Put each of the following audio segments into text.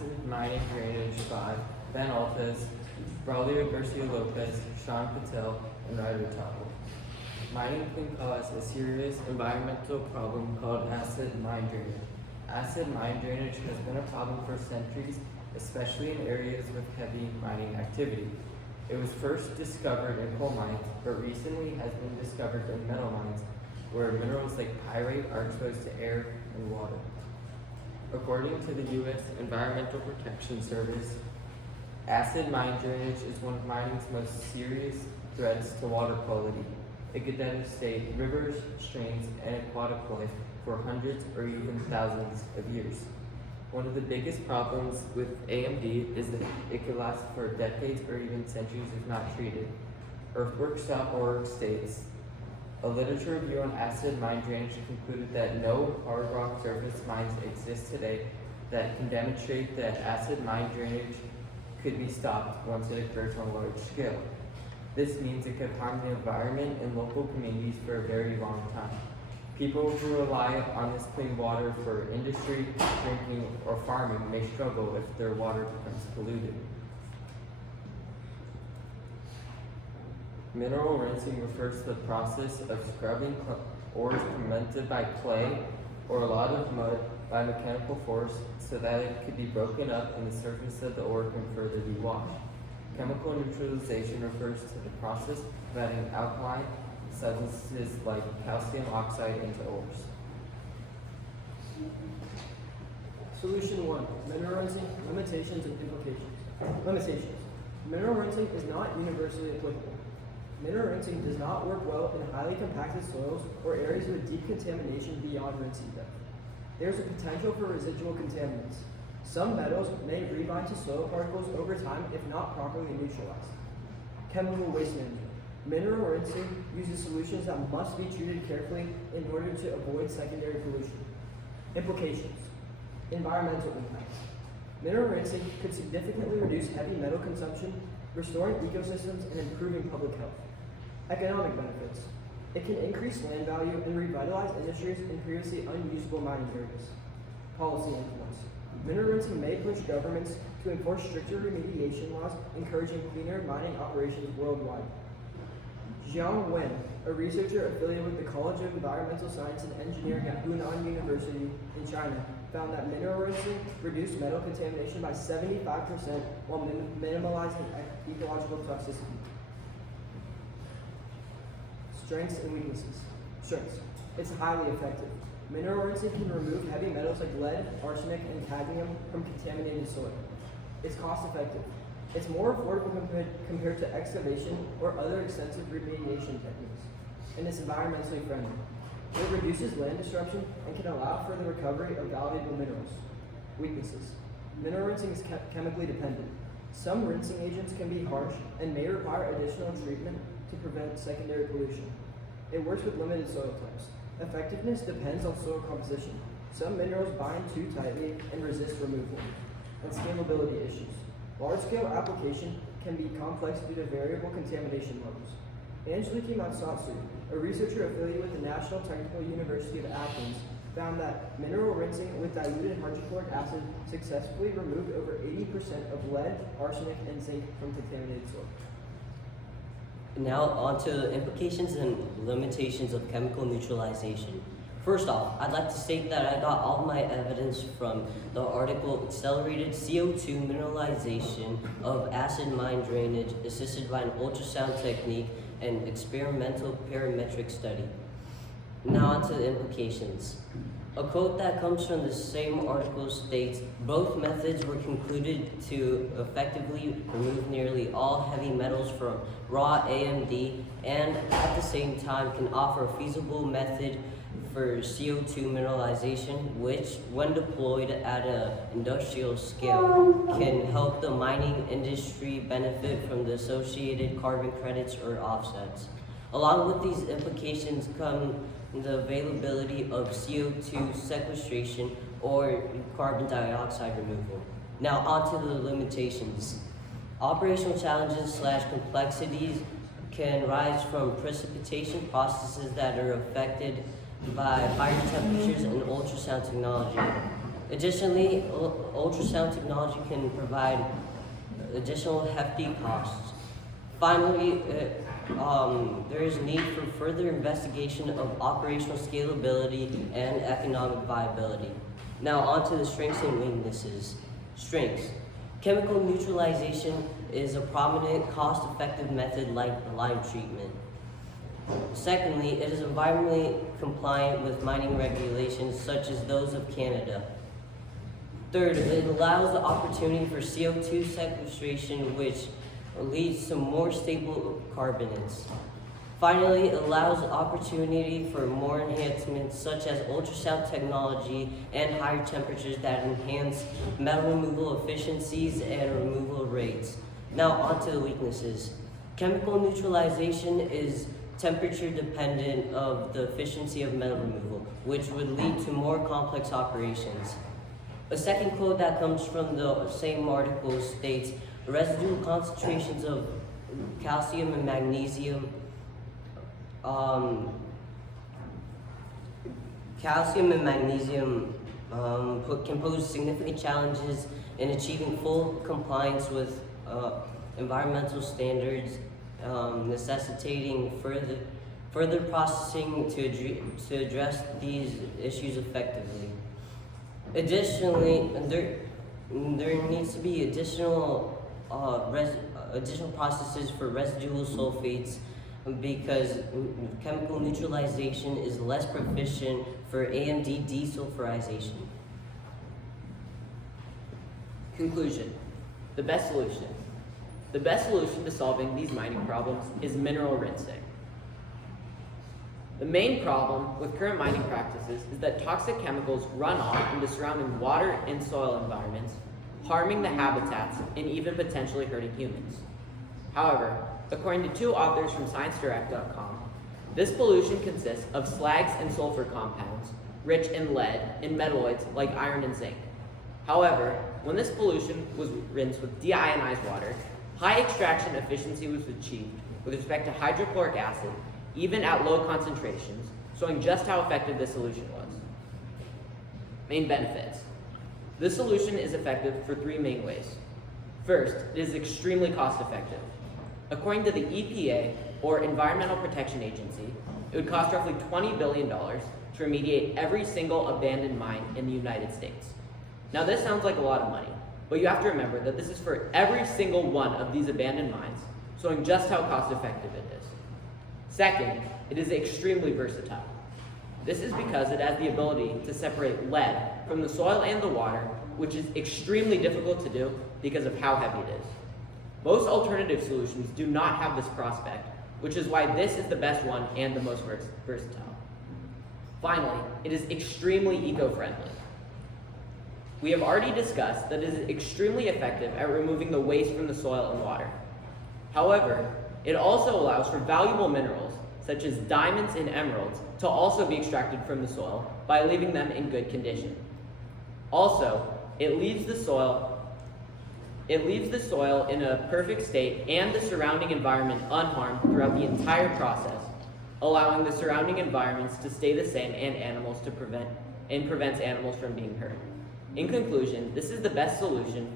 Acid Mining Drainage by Ben Altes, Braulio Garcia Lopez, Sean Patel, and Ryder Topple. Mining can cause a serious environmental problem called acid mine drainage. Acid mine drainage has been a problem for centuries, especially in areas with heavy mining activity. It was first discovered in coal mines, but recently has been discovered in metal mines, where minerals like pyrite are exposed to air and water. According to the U.S. Environmental Protection Service, acid mine drainage is one of mining's most serious threats to water quality. It could devastate rivers, streams, and aquatic life for hundreds or even thousands of years. One of the biggest problems with AMD is that it could last for decades or even centuries if not treated. Earthworks.org states, a literature review on acid mine drainage concluded that no hard rock surface mines exist today that can demonstrate that acid mine drainage could be stopped once it occurs on a large scale. This means it could harm the environment and local communities for a very long time. People who rely on this clean water for industry, drinking, or farming may struggle if their water becomes polluted. Mineral rinsing refers to the process of scrubbing ores cemented by clay or a lot of mud by mechanical force so that it could be broken up and the surface of the ore can further be washed. Chemical neutralization refers to the process of adding alkaline substances like calcium oxide into ores. Solution 1. Mineral rinsing, limitations and implications. Limitations. Mineral rinsing is not universally applicable. Mineral rinsing does not work well in highly compacted soils or areas with deep contamination beyond rinsing depth. There is a potential for residual contaminants. Some metals may rebind to soil particles over time if not properly neutralized. Chemical waste management. Mineral rinsing uses solutions that must be treated carefully in order to avoid secondary pollution. Implications. Environmental impacts. Mineral rinsing could significantly reduce heavy metal consumption, restoring ecosystems and improving public health. Economic benefits. It can increase land value and revitalize industries in previously unusable mining areas. Policy influence. Mineral rinsing may push governments to enforce stricter remediation laws, encouraging cleaner mining operations worldwide. Jiang Wen, a researcher affiliated with the College of Environmental Science and Engineering at Hunan University in China, found that mineral rinsing reduced metal contamination by 75% while minimalizing ecological toxicity. Strengths and weaknesses. Strengths. It's highly effective. Mineral rinsing can remove heavy metals like lead, arsenic, and cadmium from contaminated soil. It's cost effective. It's more affordable compared to excavation or other extensive remediation techniques. And it's environmentally friendly. It reduces land disruption and can allow for the recovery of valuable minerals. Weaknesses. Mineral rinsing is chemically dependent. Some rinsing agents can be harsh and may require additional treatment to prevent secondary pollution. It works with limited soil types. Effectiveness depends on soil composition. Some minerals bind too tightly and resist removal. And scalability issues. Large-scale application can be complex due to variable contamination levels. Angeliki Matsatsu, a researcher affiliated with the National Technical University of Athens, found that mineral rinsing with diluted hydrochloric acid successfully removed over 80% of lead, arsenic, and zinc from contaminated soil. Now on to the implications and limitations of chemical neutralization. First off, I'd like to state that I got all my evidence from the article Accelerated CO2 Mineralization of Acid Mine Drainage Assisted by an Ultrasound Technique and Experimental Parametric Study. Now on to the implications. A quote that comes from the same article states, both methods were concluded to effectively remove nearly all heavy metals from raw AMD and at the same time can offer a feasible method for CO2 mineralization, which, when deployed at an industrial scale, can help the mining industry benefit from the associated carbon credits or offsets. Along with these implications come the availability of CO2 sequestration or carbon dioxide removal. Now on to the limitations. Operational challenges / complexities can rise from precipitation processes that are affected by higher temperatures and ultrasound technology. Additionally, ultrasound technology can provide additional hefty costs. Finally, there is need for further investigation of operational scalability and economic viability. Now on to the strengths and weaknesses. Strengths. Chemical neutralization is a prominent, cost-effective method like lime treatment. Secondly, it is environmentally compliant with mining regulations such as those of Canada. Third, it allows the opportunity for CO2 sequestration, which leads to more stable carbonates. Finally, it allows opportunity for more enhancements such as ultrasound technology and higher temperatures that enhance metal removal efficiencies and removal rates. Now on to the weaknesses. Chemical neutralization is temperature dependent of the efficiency of metal removal, which would lead to more complex operations. A second quote that comes from the same article states, residual concentrations of calcium and magnesium can pose significant challenges in achieving full compliance with environmental standards, necessitating further processing to address these issues effectively. Additionally, there needs to be additional processes for residual sulfates because chemical neutralization is less proficient for AMD desulfurization. Conclusion. The best solution. The best solution to solving these mining problems is mineral rinsing. The main problem with current mining practices is that toxic chemicals run off into surrounding water and soil environments, harming the habitats and even potentially hurting humans. However, according to two authors from ScienceDirect.com, this pollution consists of slags and sulfur compounds rich in lead and metalloids like iron and zinc. However, when this pollution was rinsed with deionized water, high extraction efficiency was achieved with respect to hydrochloric acid, even at low concentrations, showing just how effective this solution was. Main benefits. This solution is effective for three main ways. First, it is extremely cost effective. According to the EPA, or Environmental Protection Agency, it would cost roughly $20 billion to remediate every single abandoned mine in the United States. Now this sounds like a lot of money, but you have to remember that this is for every single one of these abandoned mines, showing just how cost effective it is. Second, it is extremely versatile. This is because it has the ability to separate lead from the soil and the water, which is extremely difficult to do because of how heavy it is. Most alternative solutions do not have this prospect, which is why this is the best one and the most versatile. Finally, it is extremely eco-friendly. We have already discussed that it is extremely effective at removing the waste from the soil and water. However, it also allows for valuable minerals, such as diamonds and emeralds, to also be extracted from the soil by leaving them in good condition. Also, it leaves the soil in a perfect state and the surrounding environment unharmed throughout the entire process, allowing the surrounding environments to stay the same and prevents animals from being hurt. In conclusion, this is the best solution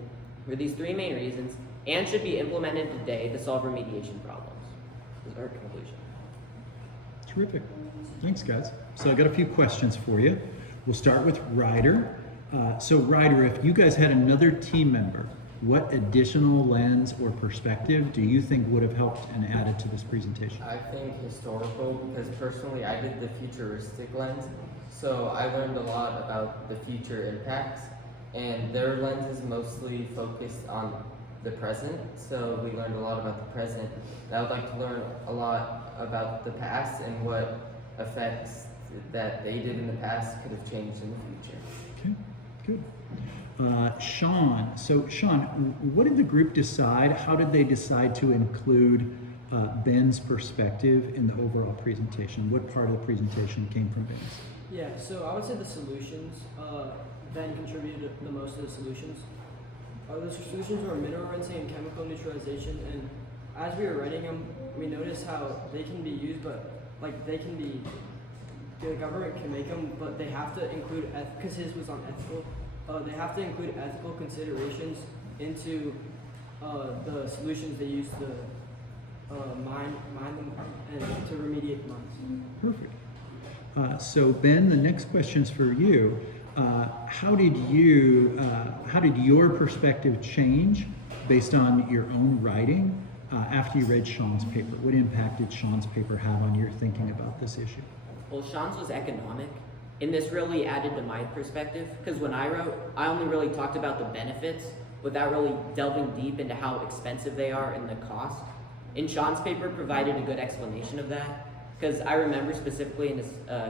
for these three main reasons and should be implemented today to solve remediation problems. This is our conclusion. Terrific. Thanks, guys. So I got a few questions for you. We'll start with Ryder. So Ryder, if you guys had another team member, what additional lens or perspective do you think would have helped and added to this presentation? I think historical, because personally I did the futuristic lens, so I learned a lot about the future impacts, and their lens is mostly focused on the present, so we learned a lot about the present. And I would like to learn a lot about the past and what effects that they did in the past could have changed in the future. Okay, good. Sean, so Sean, what did the group decide? How did they decide to include Ben's perspective in the overall presentation? What part of the presentation came from Ben's? Yeah, so I would say the solutions, Ben contributed the most to the solutions. The solutions were mineral rinsing and chemical neutralization, and as we were writing them, we noticed how they can be used, but the government can make them, but they have to include, because his was on ethical, they have to include ethical considerations into the solutions they use to mine them and to remediate the mines. Perfect. So Ben, the next question's for you. How did your perspective change based on your own writing after you read Sean's paper? What impact did Sean's paper have on your thinking about this issue? Well, Sean's was economic, and this really added to my perspective, because when I wrote, I only really talked about the benefits without really delving deep into how expensive they are and the cost. And Sean's paper provided a good explanation of that, because I remember specifically in his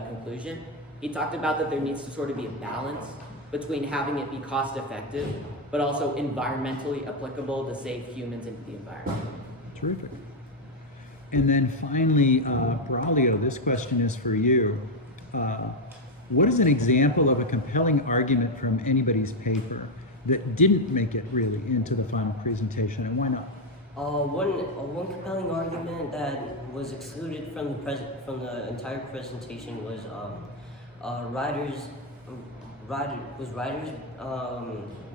conclusion, he talked about that there needs to sort of be a balance between having it be cost effective, but also environmentally applicable to save humans and the environment. Terrific. And then finally, Braulio, this question is for you. What is an example of a compelling argument from anybody's paper that didn't make it really into the final presentation, and why not? One compelling argument that was excluded from the entire presentation was Ryder's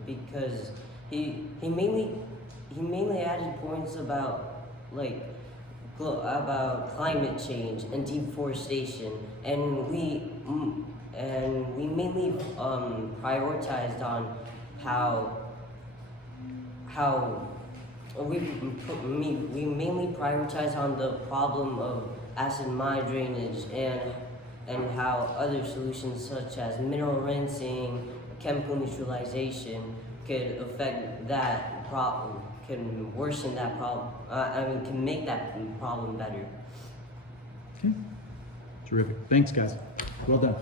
because he mainly added points about about climate change and deforestation, and we mainly prioritized on how we mainly prioritize on the problem of acid mine drainage and how other solutions such as mineral rinsing, chemical neutralization could affect that problem, can worsen that problem, can make that problem better. Okay. Terrific. Thanks, guys. Well done.